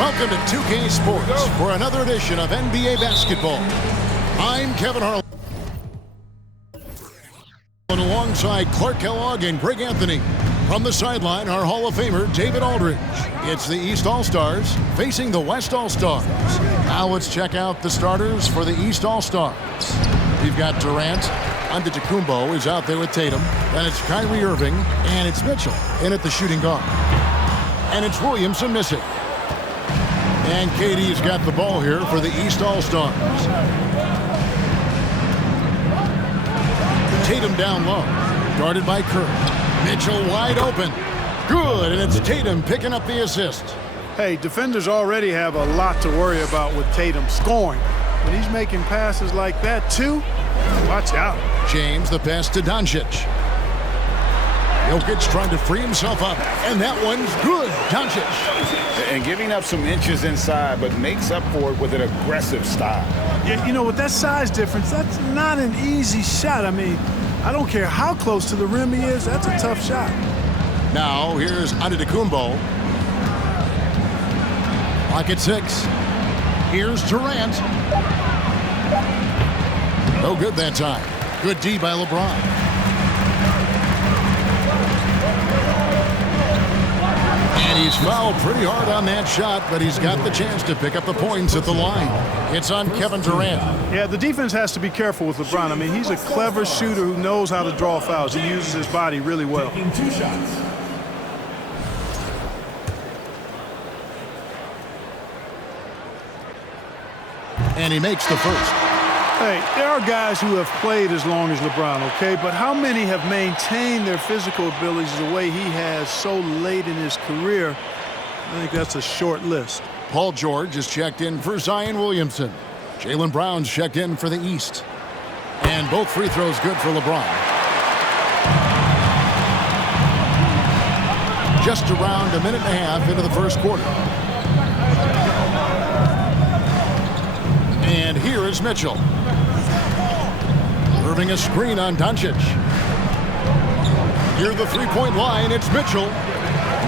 Welcome to 2K Sports for another edition of NBA basketball. I'm Kevin Harlan. Alongside Clark Kellogg and Greg Anthony. From the sideline, our Hall of Famer, David Aldridge. It's the East All-Stars facing the West All-Stars. Now let's check out the starters for the East All-Stars. We've got Durant. Antetokounmpo is out there with Tatum. Then it's Kyrie Irving. And it's Mitchell in at the shooting guard. And it's Williamson missing. And KD's got the ball here for the East All-Stars. Tatum down low, guarded by Kerr. Mitchell wide open. Good, and it's Tatum picking up the assist. Hey, defenders already have a lot to worry about with Tatum scoring. When he's making passes like that, too, watch out. James, the pass to Doncic. Jokic trying to free himself up, and that one's good. Doncic. And giving up some inches inside, but makes up for it with an aggressive style. Yeah, you know, with that size difference, that's not an easy shot. I mean, I don't care how close to the rim he is, that's a tough shot. Now, here's Antetokounmpo. Lock at 6. Here's Durant. No good that time. Good D by LeBron. And he's fouled pretty hard on that shot, but he's got the chance to pick up the points at the line. It's on Kevin Durant. Yeah, the defense has to be careful with LeBron. I mean, he's a clever shooter who knows how to draw fouls. He uses his body really well. Two shots. And he makes the first. Hey, there are guys who have played as long as LeBron, okay? But how many have maintained their physical abilities the way he has so late in his career? I think that's a short list. Paul George is checked in for Zion Williamson. Jaylen Brown's checked in for the East. And both free throws good for LeBron. Just around a minute and a half into the first quarter. And here is Mitchell. Serving a screen on Doncic. Near the three-point line, it's Mitchell.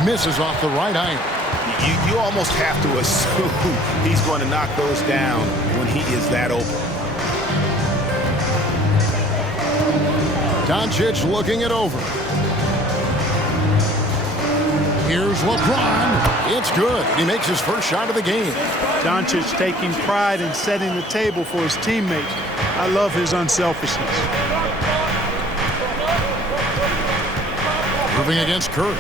Misses off the right iron. You almost have to assume he's going to knock those down when he is that open. Doncic looking it over. Here's LeBron. It's good. He makes his first shot of the game. Doncic taking pride in setting the table for his teammates. I love his unselfishness. Moving against Curry.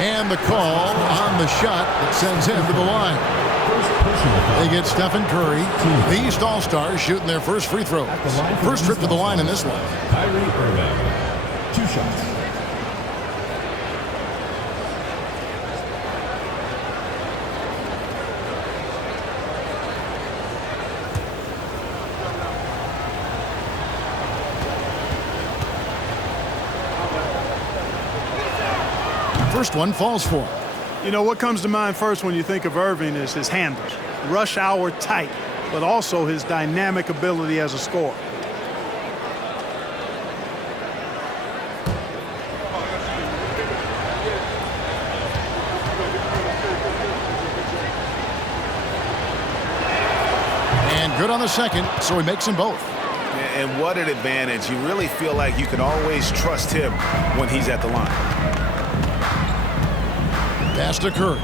And the call on the shot that sends him to the line. They get Stephen Curry. The East All-Stars shooting their first free throws. First trip to the line in this one. Kyrie Irving. 2 shots. First one falls for him. You know, what comes to mind first when you think of Irving is his handles. Rush hour tight, but also his dynamic ability as a scorer. And good on the second, so he makes them both. And what an advantage. You really feel like you can always trust him when he's at the line. Pass to Curry.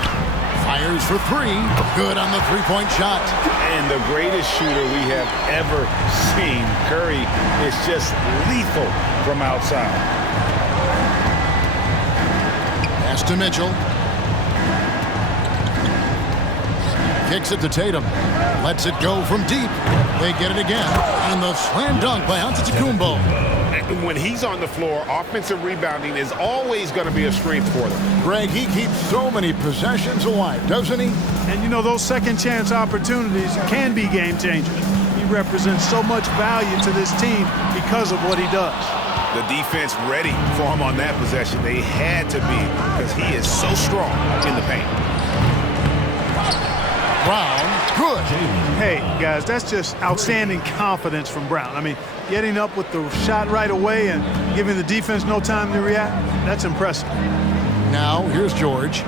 Fires for 3. Good on the three-point shot. And the greatest shooter we have ever seen. Curry is just lethal from outside. Pass to Mitchell. Kicks it to Tatum. Lets it go from deep. They get it again. And the slam dunk by Antetokounmpo. When he's on the floor, offensive rebounding is always going to be a strength for them. Greg, he keeps so many possessions alive, doesn't he? And you know, those second chance opportunities can be game changers. He represents so much value to this team because of what he does. The defense ready for him on that possession. They had to be, because he is so strong in the paint. Brown, good. Hey, guys, that's just outstanding confidence from Brown. I mean, getting up with the shot right away and giving the defense no time to react, that's impressive. Now, here's George.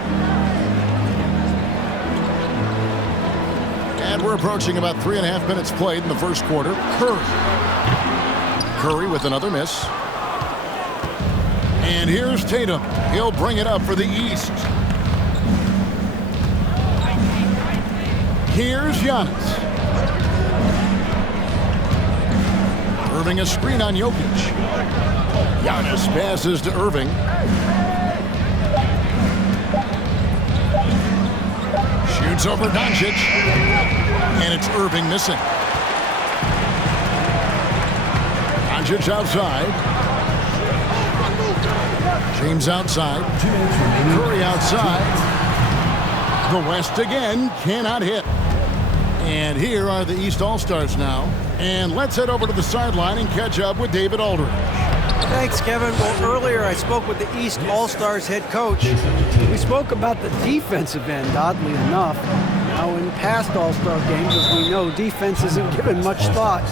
And we're approaching about 3.5 minutes played in the first quarter. Curry with another miss. And here's Tatum. He'll bring it up for the East. Here's Giannis. Irving a screen on Jokic. Giannis passes to Irving. Shoots over Doncic. And it's Irving missing. Doncic outside. James outside. Curry outside. The West again cannot hit. And here are the East All-Stars now. And let's head over to the sideline and catch up with David Aldridge. Thanks, Kevin. Well, earlier I spoke with the East All-Stars head coach. We spoke about the defensive end, oddly enough. Now, in past All-Star games, as we know, defense isn't given much thought.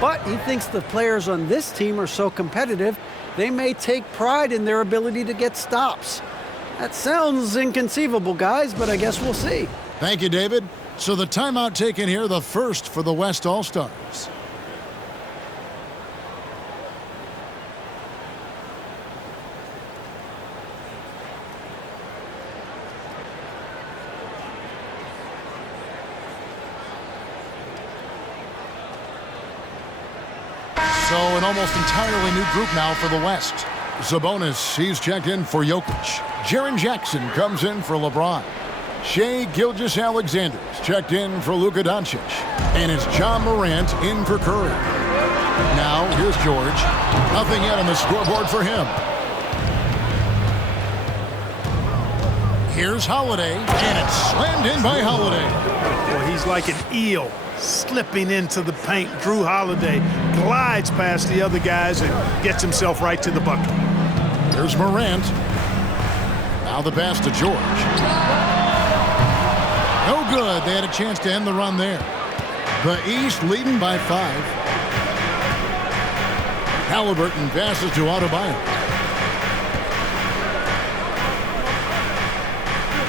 But he thinks the players on this team are so competitive, they may take pride in their ability to get stops. That sounds inconceivable, guys, but I guess we'll see. Thank you, David. So the timeout taken here, the first for the West All-Stars. So an almost entirely new group now for the West. Sabonis, he's checked in for Jokic. Jaren Jackson comes in for LeBron. Shai Gilgeous-Alexander's checked in for Luka Doncic. And it's John Morant in for Curry. Now, here's George. Nothing yet on the scoreboard for him. Here's Holiday, and it's slammed in by Holiday. Well, he's like an eel slipping into the paint. Drew Holiday glides past the other guys and gets himself right to the bucket. Here's Morant. Now the pass to George. No good. They had a chance to end the run there. The East leading by 5. Halliburton passes to Adebayo.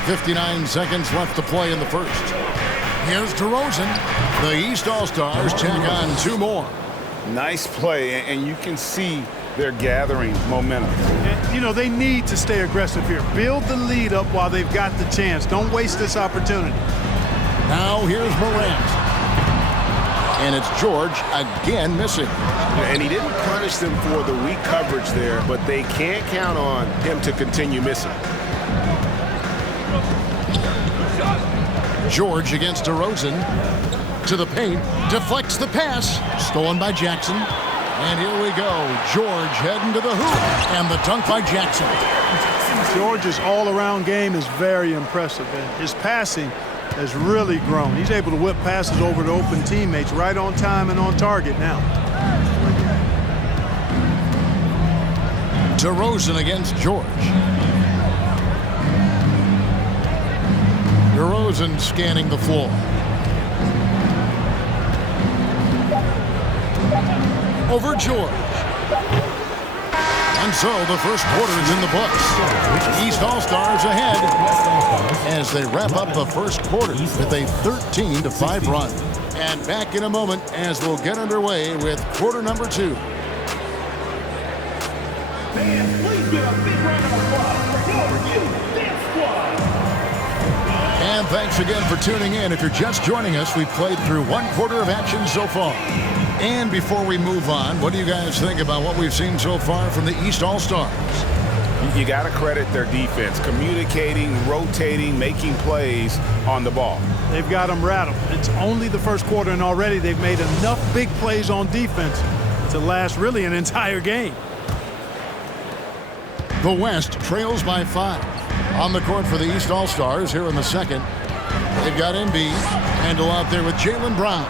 59 seconds left to play in the first. Here's DeRozan. The East All-Stars check on 2 more. Nice play, and you can see they're gathering momentum. And, you know, they need to stay aggressive here. Build the lead up while they've got the chance. Don't waste this opportunity. Now here's Morant. And it's George again missing. And he didn't punish them for the weak coverage there, but they can't count on him to continue missing. George against DeRozan. To the paint. Deflects the pass. Stolen by Jackson. And here we go. George heading to the hoop. And the dunk by Jackson. George's all-around game is very impressive, and his passing has really grown. He's able to whip passes over to open teammates right on time and on target now. DeRozan against George. DeRozan scanning the floor. Over George. And so the first quarter is in the books. East All-Stars ahead as they wrap up the first quarter with a 13-5 run. And back in a moment as we'll get underway with quarter number 2. Fans, please give a big round of applause for Overview Dance Squad. And thanks again for tuning in. If you're just joining us, we've played through 1 quarter of action so far. And before we move on, what do you guys think about what we've seen so far from the East All-Stars? You got to credit their defense, communicating, rotating, making plays on the ball. They've got them rattled. It's only the first quarter, and already they've made enough big plays on defense to last really an entire game. The West trails by 5. On the court for the East All-Stars here in the second. They've got Embiid. Handle out there with Jaylen Brown.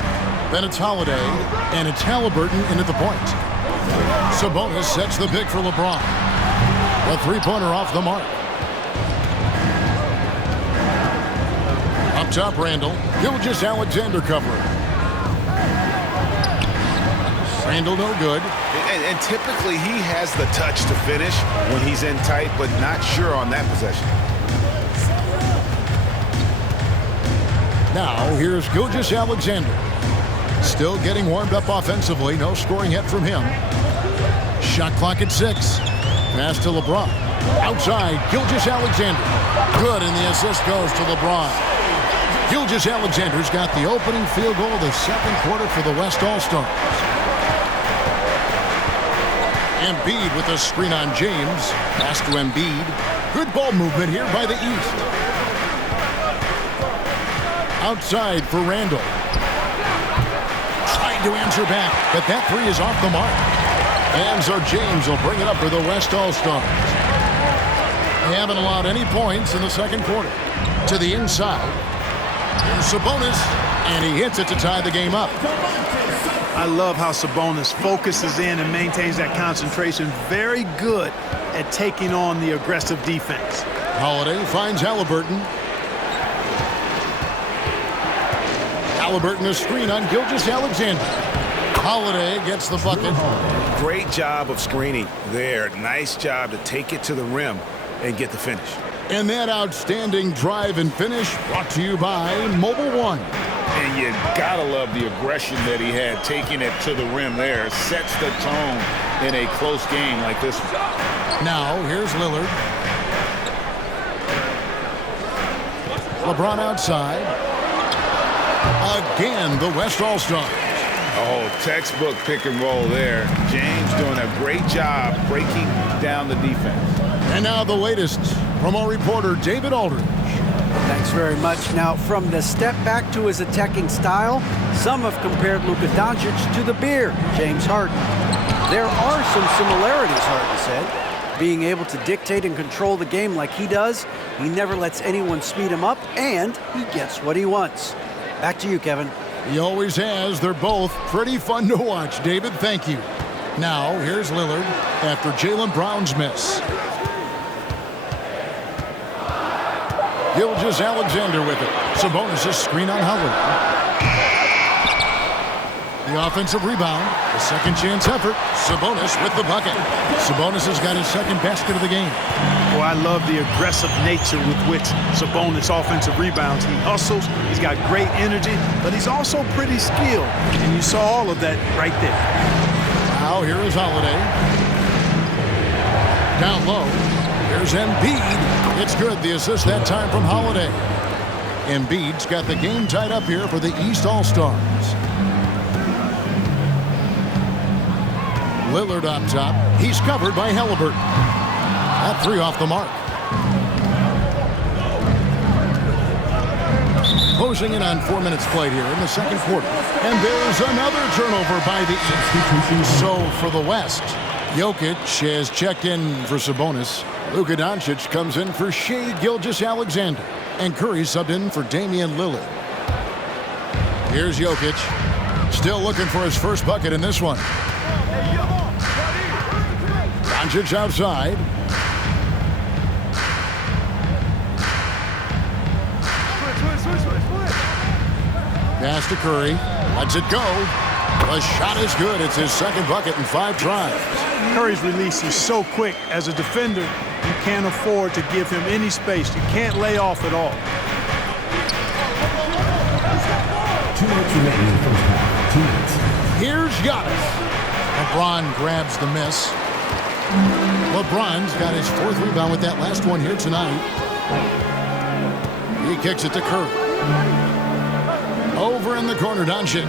Then it's Holiday, and it's Halliburton in at the point. Sabonis sets the pick for LeBron. A three-pointer off the mark. Up top, Randall. Gilgeous-Alexander covering. Randall no good. And typically he has the touch to finish when he's in tight, but not sure on that possession. Now, here's Gilgeous-Alexander. Still getting warmed up offensively. No scoring yet from him. Shot clock at 6. Pass to LeBron. Outside, Gilgeous-Alexander. Good, and the assist goes to LeBron. Gilgeous-Alexander's got the opening field goal of the second quarter for the West All-Stars. Embiid with a screen on James. Pass to Embiid. Good ball movement here by the East. Outside for Randall. Trying to answer back, but that three is off the mark. And so James will bring it up for the West All-Stars. They haven't allowed any points in the second quarter. To the inside. Here's Sabonis, and he hits it to tie the game up. I love how Sabonis focuses in and maintains that concentration. Very good at taking on the aggressive defense. Holiday finds Halliburton. Halliburton a screen on Gilgeous-Alexander. Holiday gets the bucket. Great job of screening there. Nice job to take it to the rim and get the finish. And that outstanding drive and finish brought to you by Mobile One. And you gotta love the aggression that he had taking it to the rim there. Sets the tone in a close game like this one. Now, here's Lillard. LeBron outside. Again, the West All-Stars. Oh, textbook pick and roll there. James doing a great job breaking down the defense. And now the latest from our reporter, David Aldridge. Thanks very much. Now, from the step back to his attacking style, some have compared Luka Doncic to the Bear, James Harden. There are some similarities, Harden said. Being able to dictate and control the game like he does, he never lets anyone speed him up, and he gets what he wants. Back to you, Kevin. He always has. They're both pretty fun to watch, David. Thank you. Now, here's Lillard after Jaylen Brown's miss. Gilgeous-Alexander with it. Sabonis' screen on Howard. The offensive rebound. The second chance effort. Sabonis with the bucket. Sabonis has got his second basket of the game. Well, I love the aggressive nature with which Sabonis offensive rebounds. He hustles. He's got great energy, but he's also pretty skilled. And you saw all of that right there. Now here is Holiday. Down low. Here's Embiid. It's good. The assist that time from Holiday. Embiid's got the game tied up here for the East All-Stars. Lillard on top. He's covered by Halliburton. That three off the mark. Closing in on 4 minutes played here in the second quarter. And there's another turnover by the East. So for the West, Jokic has checked in for Sabonis. Luka Doncic comes in for Shai Gilgeous-Alexander. And Curry subbed in for Damian Lillard. Here's Jokic. Still looking for his first bucket in this one. Doncic outside. Pass to Curry. Lets it go. The shot is good. It's his second bucket in 5 tries. Curry's release is so quick. As a defender, you can't afford to give him any space. You can't lay off at all. 2 minutes remaining in the first half. 2 minutes. Here's Giannis. LeBron grabs the miss. LeBron's got his 4th rebound with that last one here tonight. He kicks it to Curry. Over in the corner, Doncic.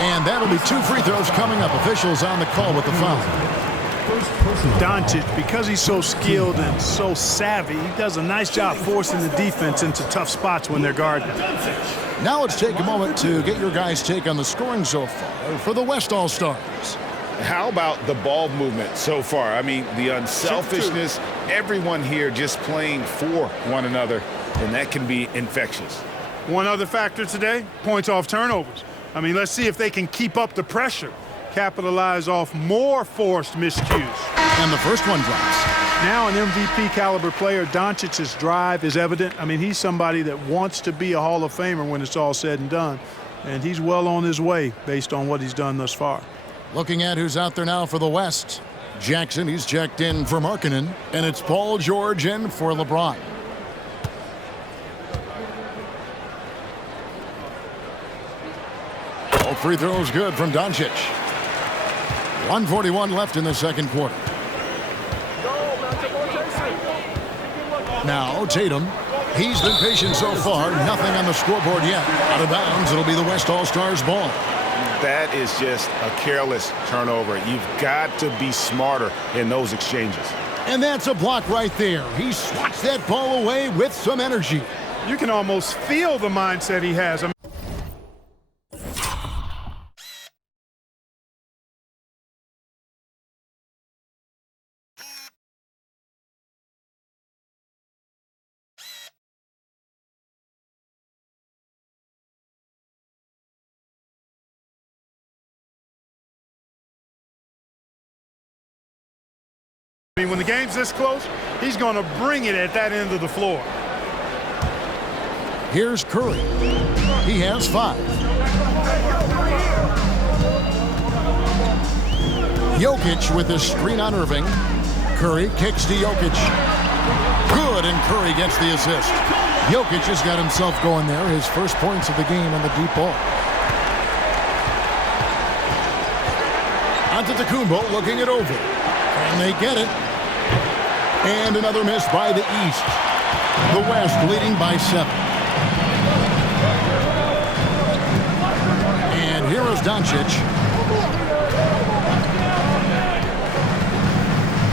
And that'll be 2 free throws coming up. Officials on the call with the foul. Doncic, because he's so skilled and so savvy, he does a nice job forcing the defense into tough spots when they're guarding. Now let's take a moment to get your guys' take on the scoring so far for the West All-Stars. How about the ball movement so far? I mean, the unselfishness, everyone here just playing for one another, and that can be infectious. One other factor today, points off turnovers. I mean, let's see if they can keep up the pressure, capitalize off more forced miscues. And the first one drops. Now an MVP caliber player, Doncic's drive is evident. I mean, he's somebody that wants to be a Hall of Famer when it's all said and done. And he's well on his way based on what he's done thus far. Looking at who's out there now for the West. Jackson, he's checked in for Markkanen. And it's Paul George in for LeBron. Both free throws good from Doncic. 1:41 left in the second quarter. Now Tatum. He's been patient so far. Nothing on the scoreboard yet. Out of bounds. It'll be the West All-Stars ball. That is just a careless turnover. You've got to be smarter in those exchanges. And that's a block right there. He swats that ball away with some energy. You can almost feel the mindset he has. I mean, when the game's this close, he's going to bring it at that end of the floor. Here's Curry. He has 5. Jokic with the screen on Irving. Curry kicks to Jokic. Good, and Curry gets the assist. Jokic has got himself going there. His first points of the game on the deep ball. Antetokounmpo looking it over. And they get it. And another miss by the East. The West leading by 7. And here is Doncic.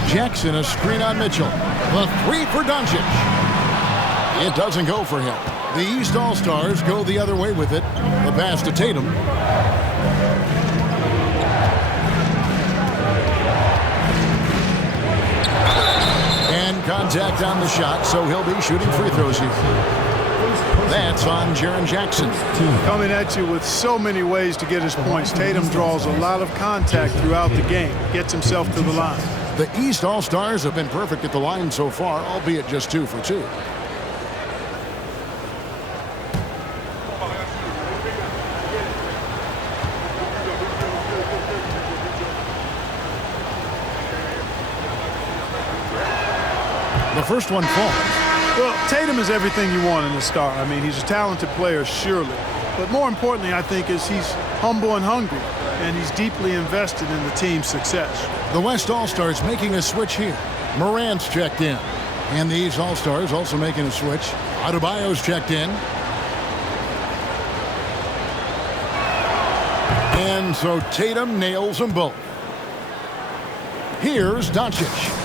Jackson, a screen on Mitchell. The 3 for Doncic. It doesn't go for him. The East All-Stars go the other way with it. The pass to Tatum. And contact on the shot, so he'll be shooting free throws here. That's on Jaren Jackson. Coming at you with so many ways to get his points. Tatum draws a lot of contact throughout the game. Gets himself to the line. The East All-Stars have been perfect at the line so far, albeit just 2 for 2. The first one falls. Well, Tatum is everything you want in a star. I mean, he's a talented player, surely. But more importantly, I think, is he's humble and hungry, and he's deeply invested in the team's success. The West All-Stars making a switch here. Morant's checked in. And the East All-Stars also making a switch. Adebayo's checked in. And so Tatum nails them both. Here's Doncic.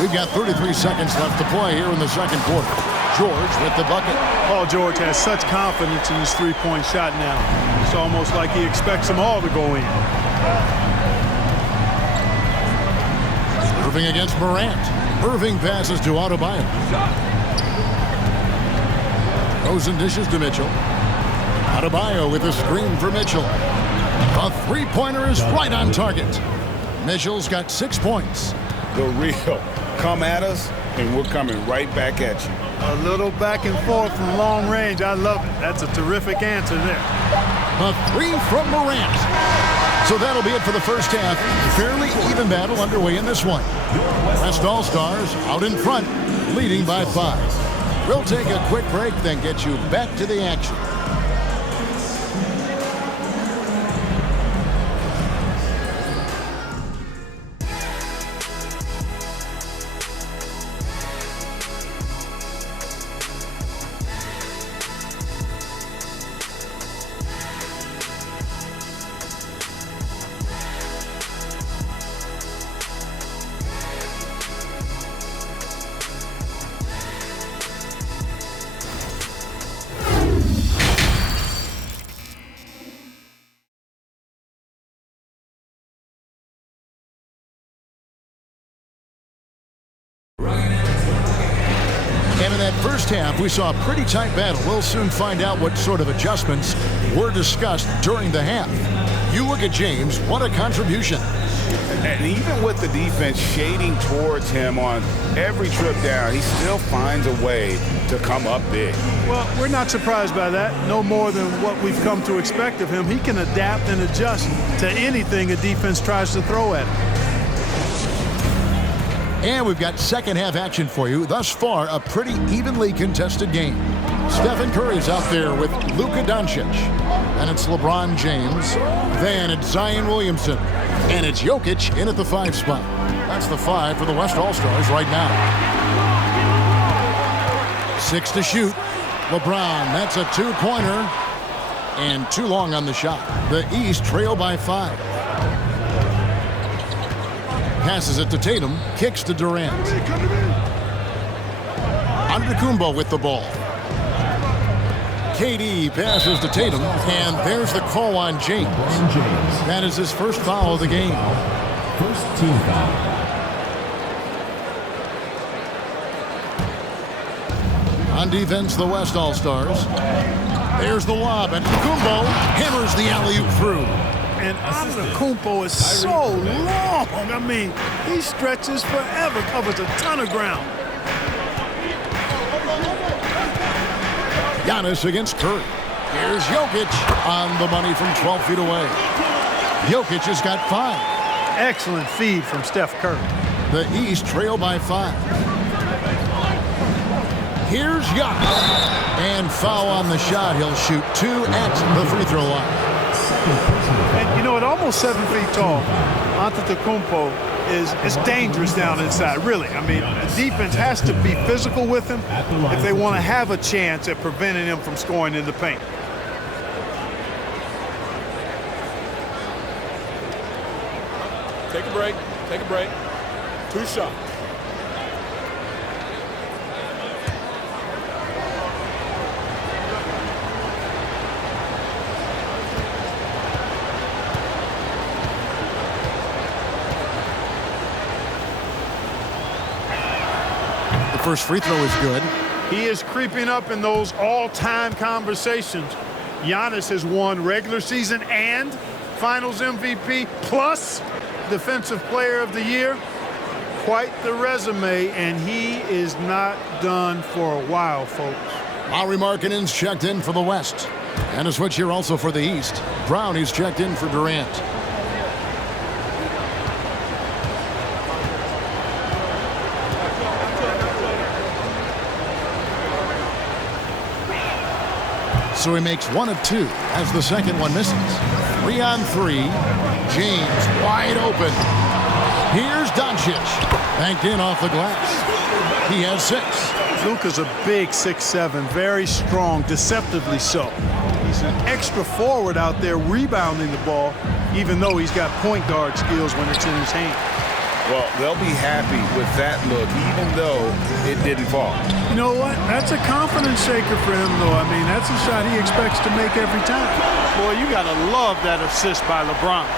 We've got 33 seconds left to play here in the second quarter. George with the bucket. Paul George has such confidence in his three-point shot now. It's almost like he expects them all to go in. Irving against Morant. Irving passes to Adebayo. Throws and dishes to Mitchell. Adebayo with a screen for Mitchell. A three-pointer is right on target. Mitchell's got 6 points. The real. Come at us, and we're coming right back at you. A little back and forth from long range. I love it. That's a terrific answer there. A 3 from Morant. So that'll be it for the first half. Fairly even battle underway in this one. West All-Stars out in front, leading by 5. We'll take a quick break, then get you back to the action. And in that first half, we saw a pretty tight battle. We'll soon find out what sort of adjustments were discussed during the half. You look at James, what a contribution. And even with the defense shading towards him on every trip down, he still finds a way to come up big. Well, we're not surprised by that. No more than what we've come to expect of him. He can adapt and adjust to anything a defense tries to throw at him. And we've got second half action for you. Thus far, a pretty evenly contested game. Stephen Curry's out there with Luka Doncic. And it's LeBron James. Then it's Zion Williamson. And it's Jokic in at the 5 spot. That's the 5 for the West All-Stars right now. 6 to shoot. LeBron, that's a 2-pointer. And too long on the shot. The East trail by 5. Passes it to Tatum. Kicks to Durant. Antetokounmpo with the ball. KD passes to Tatum, and there's the call on James. That is his first foul of the game. First team foul. On defense, the West All-Stars. There's the lob, and Antetokounmpo hammers the alley-oop through. And Antetokounmpo is so long. I mean, he stretches forever, covers a ton of ground. Giannis against Curry. Here's Jokic on the money from 12 feet away. Jokic has got 5. Excellent feed from Steph Curry. The East trail by 5. Here's Giannis. And foul on the shot. He'll shoot 2 at the free throw line. And, you know, at almost 7 feet tall, Antetokounmpo is dangerous down inside, really. I mean, the defense has to be physical with him if they want to have a chance at preventing him from scoring in the paint. Take a break. Take a break. 2 shots. First free throw is good. He is creeping up in those all-time conversations. Giannis has won regular season and Finals MVP plus Defensive Player of the Year. Quite the resume, and he is not done for a while, folks. Lauri Markkanen's checked in for the West. And a switch here also for the East. Brownie's checked in for Durant. So he makes 1 of 2 as the second one misses. 3 on 3. James wide open. Here's Doncic. Banked in off the glass. He has 6. Luka's a big 6'7", very strong, deceptively so. He's an extra forward out there rebounding the ball, even though he's got point guard skills when it's in his hand. Well, they'll be happy with that look, even though it didn't fall. You know what? That's a confidence shaker for him, though. I mean, that's a shot he expects to make every time. Boy, you got to love that assist by LeBron.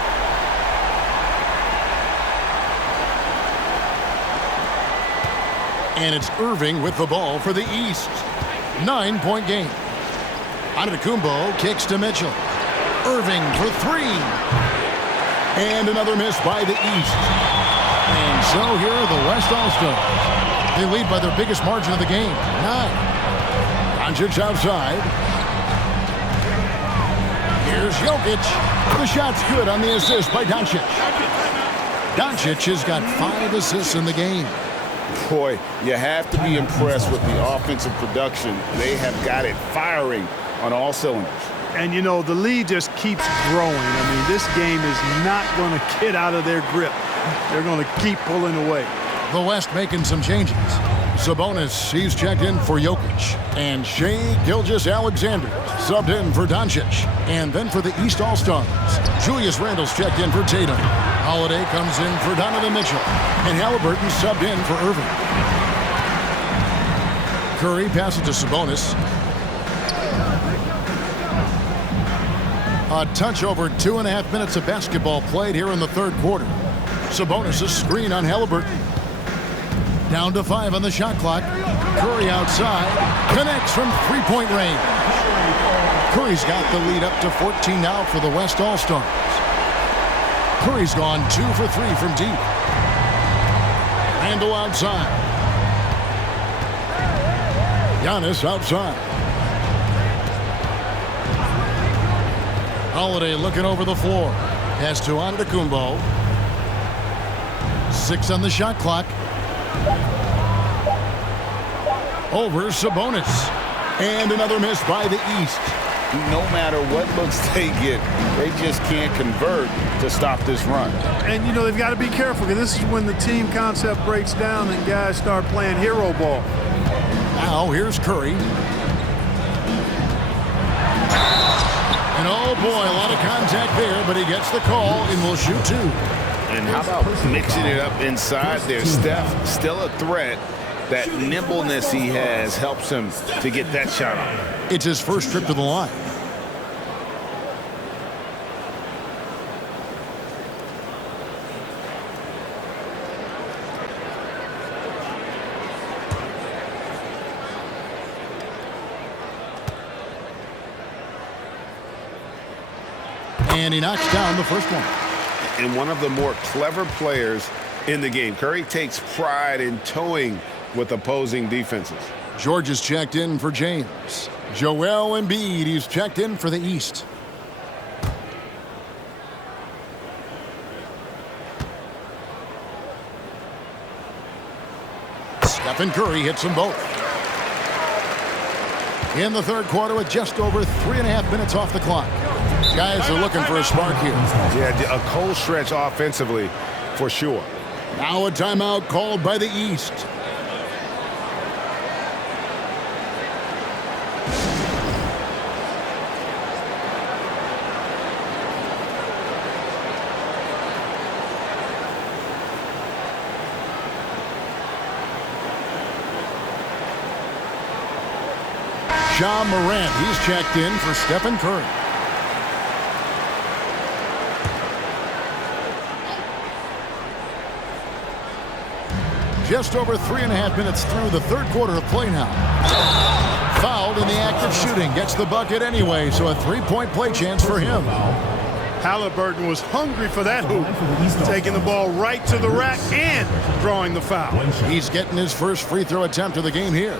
And it's Irving with the ball for the East. 9-point game. Antetokounmpo kicks to Mitchell. Irving for 3. And another miss by the East. And so here are the West All-Stars. They lead by their biggest margin of the game, 9. Doncic outside. Here's Jokic. The shot's good on the assist by Doncic. Doncic has got 5 assists in the game. Boy, you have to be impressed with the offensive production. They have got it firing on all cylinders. And, you know, the lead just keeps growing. I mean, this game is not going to get out of their grip. They're going to keep pulling away. The West making some changes. Sabonis, he's checked in for Jokic. And Shai Gilgeous-Alexander subbed in for Doncic. And then for the East All-Stars, Julius Randle's checked in for Tatum. Holiday comes in for Donovan Mitchell. And Halliburton subbed in for Irving. Curry passes to Sabonis. A touch over 2.5 minutes of basketball played here in the third quarter. Sabonis' screen on Halliburton. Down to 5 on the shot clock. Curry outside. Connects from 3-point range. Curry's got the lead up to 14 now for the West All-Stars. Curry's gone 2 for 3 from deep. Randle outside. Giannis outside. Holiday looking over the floor. Pass to Antetokounmpo. 6 on the shot clock. Over Sabonis. And another miss by the East. No matter what looks they get, they just can't convert to stop this run. And, you know, they've got to be careful because this is when the team concept breaks down and guys start playing hero ball. Now here's Curry. And oh boy, a lot of contact there, but he gets the call and will shoot two. And how about mixing it up inside there? Steph, still a threat. That nimbleness he has helps him to get that shot off. It's his first trip to the line. And he knocks down the first one. And one of the more clever players in the game. Curry takes pride in towing with opposing defenses. George is checked in for James. Joel Embiid, he's checked in for the East. Stephen Curry hits them both. In the third quarter with just over 3.5 minutes off the clock. Guys are looking for a spark here. Yeah, a cold stretch offensively for sure. Now a timeout called by the East. Ja Morant, he's checked in for Stephen Curry. Just over 3.5 minutes through the third quarter of play now. Fouled in the act of shooting. Gets the bucket anyway, so a three-point play chance for him. Halliburton was hungry for that hoop, taking the ball right to the rack and drawing the foul. He's getting his first free throw attempt of the game here.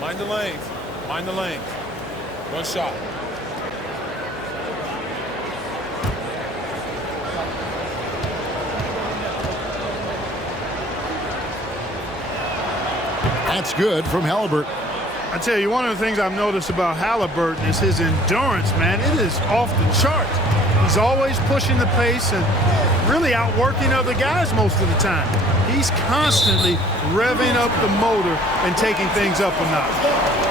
Mind the lanes. Mind the lanes. One shot. That's good from Halliburton. I tell you, one of the things I've noticed about Halliburton is his endurance, man. It is off the charts. He's always pushing the pace and really outworking other guys most of the time. He's constantly revving up the motor and taking things up a notch.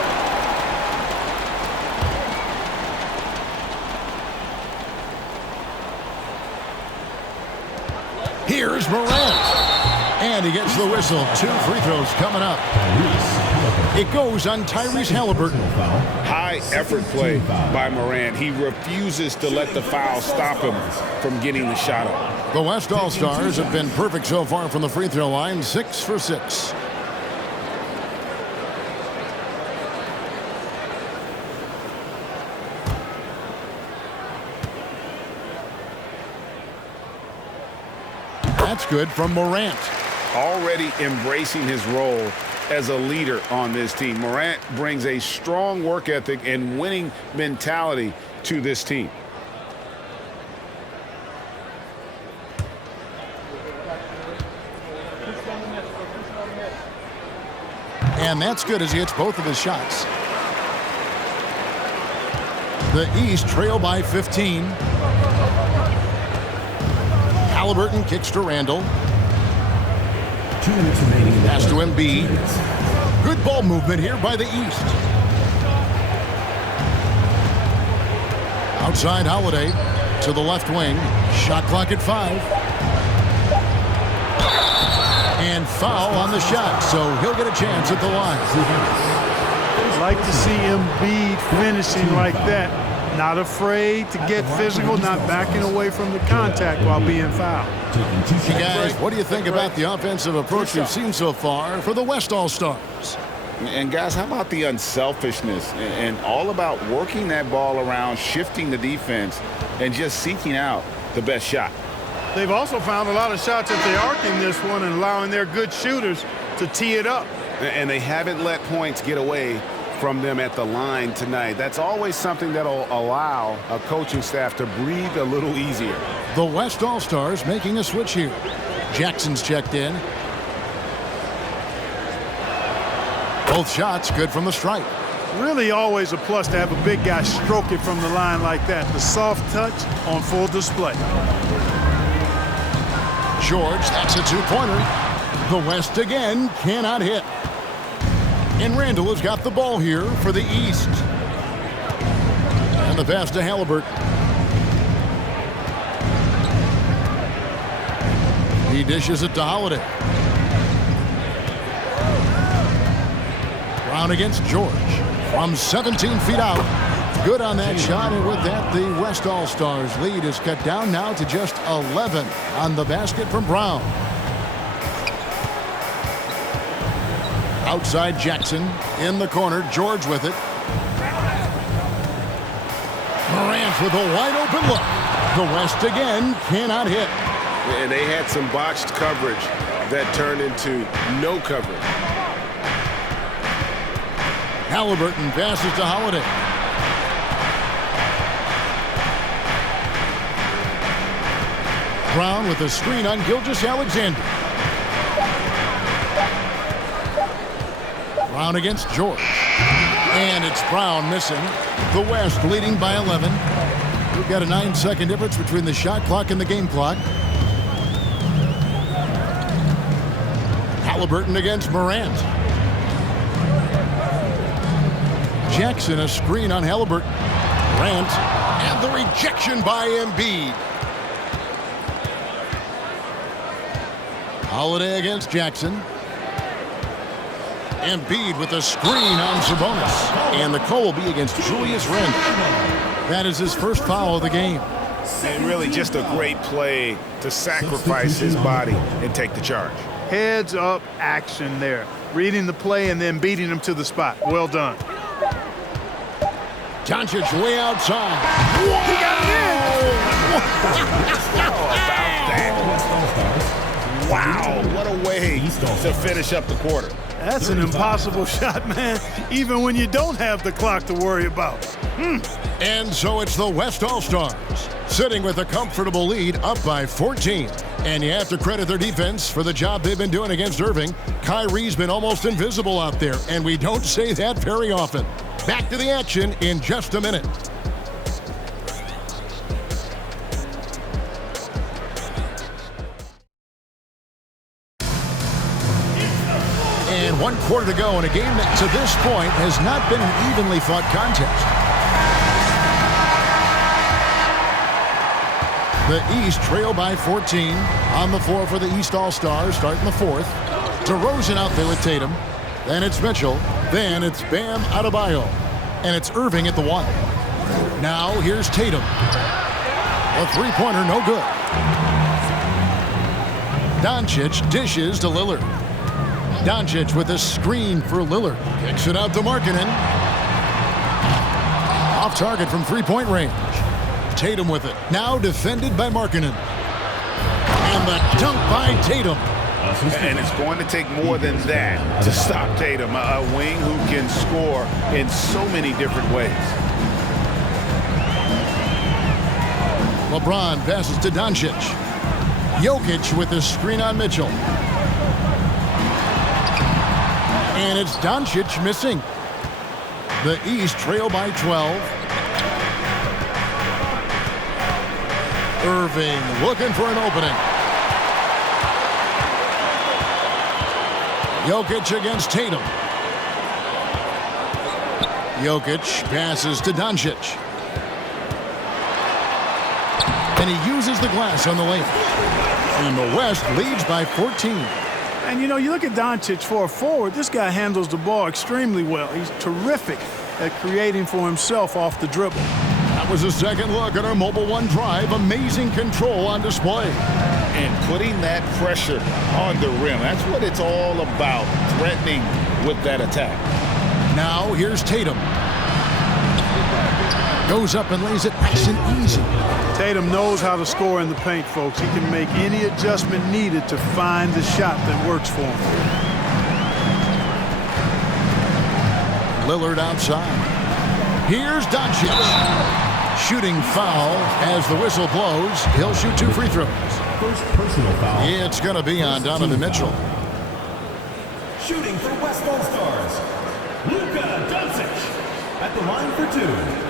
Here's Morant. And he gets the whistle. 2 free throws coming up. It goes on Tyrese Halliburton. High effort play by Morant. He refuses to let the foul stop him from getting the shot up. The West All-Stars have been perfect so far from the free throw line. 6 for 6. That's good from Morant. Already embracing his role as a leader on this team. Morant brings a strong work ethic and winning mentality to this team. And that's good as he hits both of his shots. The East trail by 15. Halliburton kicks to Randall. 2 minutes remaining. Pass to Embiid. Good ball movement here by the East. Outside Holiday to the left wing. Shot clock at 5. And foul on the shot, so he'll get a chance at the line. I like to see Embiid finishing like that. Not afraid to get physical, not backing away from the contact while being fouled. Hey guys, what do you think about the offensive approach we've seen so far for the West All-Stars? And guys, how about the unselfishness and all about working that ball around, shifting the defense, and just seeking out the best shot? They've also found a lot of shots at the arc in this one and allowing their good shooters to tee it up. And they haven't let points get away from them at the line tonight. That's always something that'll allow a coaching staff to breathe a little easier. The West All-Stars making a switch here. Jackson's checked in. Both shots good from the stripe. Really always a plus to have a big guy stroke it from the line like that. The soft touch on full display. George, that's a two-pointer. The West again cannot hit. And Randall has got the ball here for the East. And the pass to Halliburton. He dishes it to Holiday. Brown against George. From 17 feet out. Good on that shot, and with that, the West All-Stars lead is cut down now to just 11 on the basket from Brown. Outside Jackson, in the corner, George with it. Morant with a wide open look. The West again cannot hit. And they had some botched coverage that turned into no coverage. Halliburton passes to Holiday. Brown with a screen on Gilgeous-Alexander. Brown against George. And it's Brown missing. The West leading by 11. We've got a 9-second difference between the shot clock and the game clock. Halliburton against Morant. Jackson, a screen on Halliburton. Morant, and the rejection by Embiid. Holiday against Jackson. Embiid with a screen on Sabonis. And the call will be against Julius Randle. That is his first foul of the game. And really just a great play to sacrifice his body and take the charge. Heads-up action there. Reading the play and then beating him to the spot. Well done. Doncic way outside. He got it in! How about that? Wow, what a way to finish up the quarter. That's an impossible shot, man, even when you don't have the clock to worry about. And so it's the West All-Stars, sitting with a comfortable lead up by 14. And you have to credit their defense for the job they've been doing against Irving. Kyrie's been almost invisible out there, and we don't say that very often. Back to the action in just a minute. And 1 quarter to go in a game that to this point has not been an evenly fought contest. The East trail by 14 on the floor for the East All-Stars starting the fourth. DeRozan out there with Tatum. Then it's Mitchell. Then it's Bam Adebayo. And it's Irving at the one. Now here's Tatum. A three-pointer, no good. Doncic dishes to Lillard. Doncic with a screen for Lillard. Kicks it out to Markkanen. Off target from three-point range. Tatum with it. Now defended by Markkanen. And the dunk by Tatum. And it's going to take more than that to stop Tatum, a wing who can score in so many different ways. LeBron passes to Doncic. Jokic with the screen on Mitchell. And it's Doncic missing. The East trail by 12. Irving looking for an opening. Jokic against Tatum. Jokic passes to Doncic. And he uses the glass on the lane. And the West leads by 14. And, you know, you look at Doncic for a forward, this guy handles the ball extremely well. He's terrific at creating for himself off the dribble. That was a second look at our Mobile One drive. Amazing control on display. And putting that pressure on the rim. That's what it's all about, threatening with that attack. Now here's Tatum. Goes up and lays it nice and easy. Tatum knows how to score in the paint, folks. He can make any adjustment needed to find the shot that works for him. Lillard outside. Here's Doncic. Shooting foul as the whistle blows. He'll shoot 2 free throws. First personal foul. It's going to be on Donovan Mitchell. Shooting for West All-Stars, Luka Doncic at the line for 2.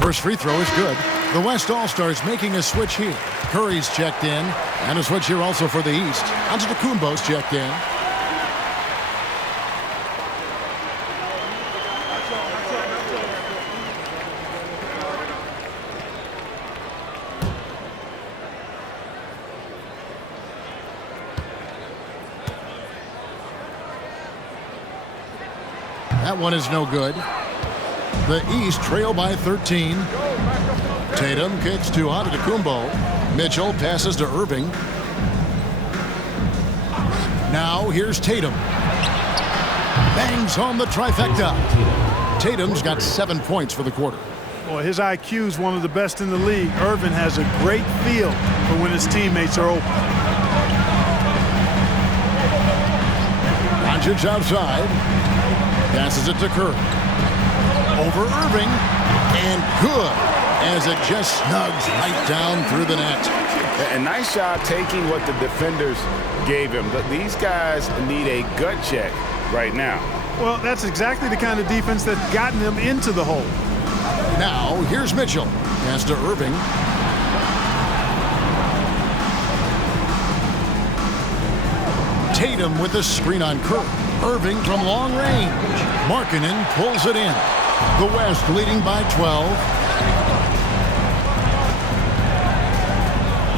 First free throw is good. The West All-Stars making a switch here. Curry's checked in, and a switch here also for the East. Antetokounmpo's checked in. That one is no good. The East trail by 13. Tatum kicks to Antetokounmpo. Mitchell passes to Irving. Now here's Tatum. Bangs home the trifecta. Tatum's got 7 points for the quarter. Boy, his IQ is one of the best in the league. Irving has a great feel for when his teammates are open. Doncic outside. Passes it to Curry. Over Irving, and good as it just snugs right down through the net. A nice job taking what the defenders gave him. But these guys need a gut check right now. Well, that's exactly the kind of defense that's gotten them into the hole. Now, here's Mitchell. Pass to Irving. Tatum with the screen on Curry. Irving from long range. Markkanen pulls it in. The West leading by 12.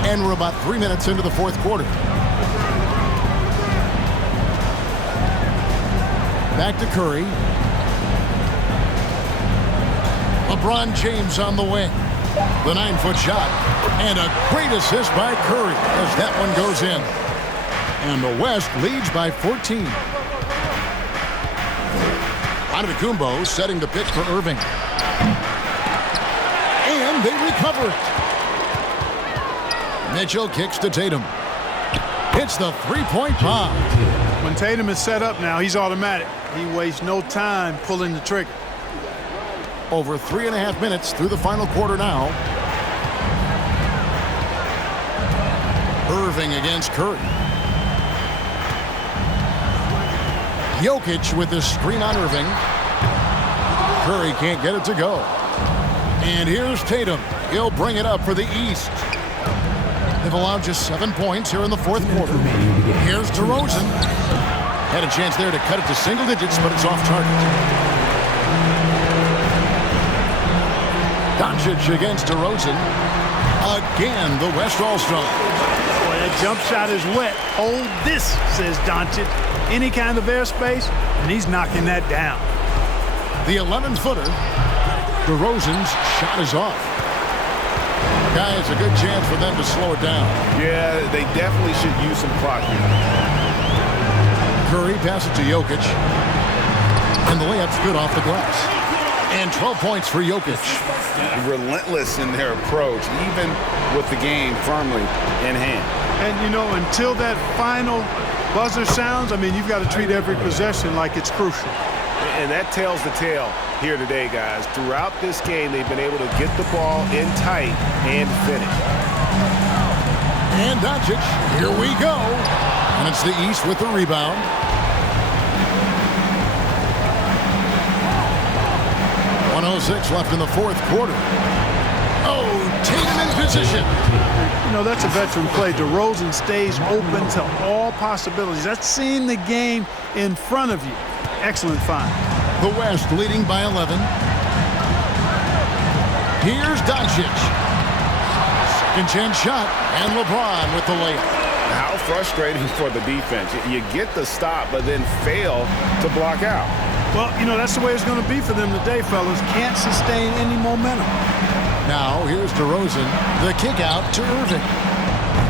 And we're about 3 minutes into the fourth quarter. Back to Curry. LeBron James on the wing. The 9-foot shot. And a great assist by Curry as that one goes in. And the West leads by 14. Antetokounmpo setting the pitch for Irving. And they recover it. Mitchell kicks to Tatum. It's the three-point bomb. When Tatum is set up now, he's automatic. He wastes no time pulling the trigger. Over 3.5 minutes through the final quarter now. Irving against Curry. Jokic with the screen on Irving. Curry can't get it to go. And here's Tatum. He'll bring it up for the East. They've allowed just 7 points here in the fourth quarter. Here's DeRozan. Had a chance there to cut it to single digits, but it's off target. Doncic against DeRozan. Again, the West All-Star. Boy, that jump shot is wet. Hold this, says Doncic. Any kind of airspace, and he's knocking that down. The 11-footer. DeRozan's shot is off. Guys, a good chance for them to slow it down. Yeah, they definitely should use some clock here. Curry passes to Jokic. And the layup's good off the glass. And 12 points for Jokic. Relentless in their approach, even with the game firmly in hand. And, you know, until that final buzzer sounds, I mean, you've got to treat every possession like it's crucial. And that tells the tale here today, guys. Throughout this game, they've been able to get the ball in tight and finish. And Doncic, here we go. And it's the East with the rebound. .106 left in the fourth quarter. Oh, Tatum in position. You know, that's a veteran play. DeRozan stays open to all possibilities. That's seeing the game in front of you. Excellent find. The West leading by 11. Here's Doncic. Second chance shot, and LeBron with the layup. How frustrating for the defense. You get the stop, but then fail to block out. Well, you know, that's the way it's going to be for them today, fellas. Can't sustain any momentum. Now, here's DeRozan. The kick out to Irving.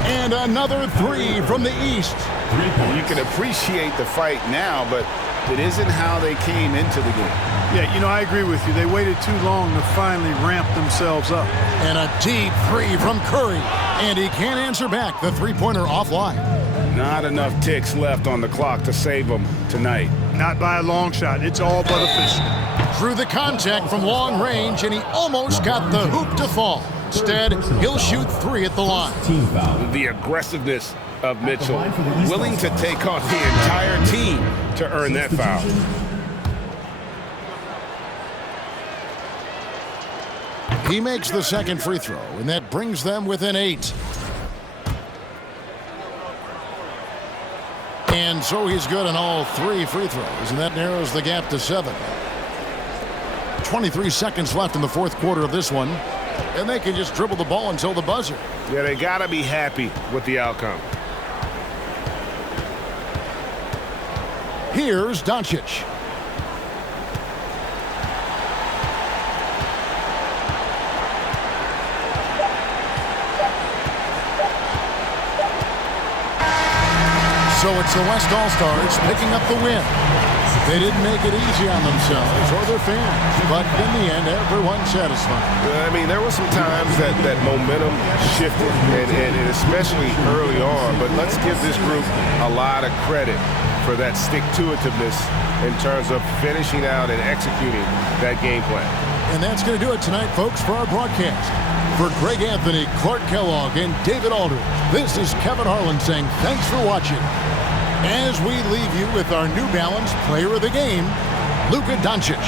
And another three from the East. You can appreciate the fight now, but it isn't how they came into the game. Yeah, you know, I agree with you. They waited too long to finally ramp themselves up. And a deep three from Curry. And he can't answer back. The three-pointer offline. Not enough ticks left on the clock to save them tonight. Not by a long shot. It's all but official. Through the contact from long range, and he almost got the hoop to fall. Instead, he'll shoot three at the line. Team foul. The aggressiveness of Mitchell, willing to take on the entire team to earn that foul. He makes the second free throw, and that brings them within 8. And so he's good on all 3 free throws, and that narrows the gap to 7. 23 seconds left in the fourth quarter of this one, and they can just dribble the ball until the buzzer. Yeah, they got to be happy with the outcome. Here's Doncic. So it's the West All-Stars picking up the win. They didn't make it easy on themselves or their fans, but in the end, everyone's satisfied. I mean, there were some times that momentum shifted, and especially early on, but let's give this group a lot of credit for that stick-to-itiveness in terms of finishing out and executing that game plan. And that's going to do it tonight, folks, for our broadcast. For Greg Anthony, Clark Kellogg, and David Aldridge, this is Kevin Harlan saying thanks for watching. As we leave you with our New Balance Player of the Game, Luka Doncic.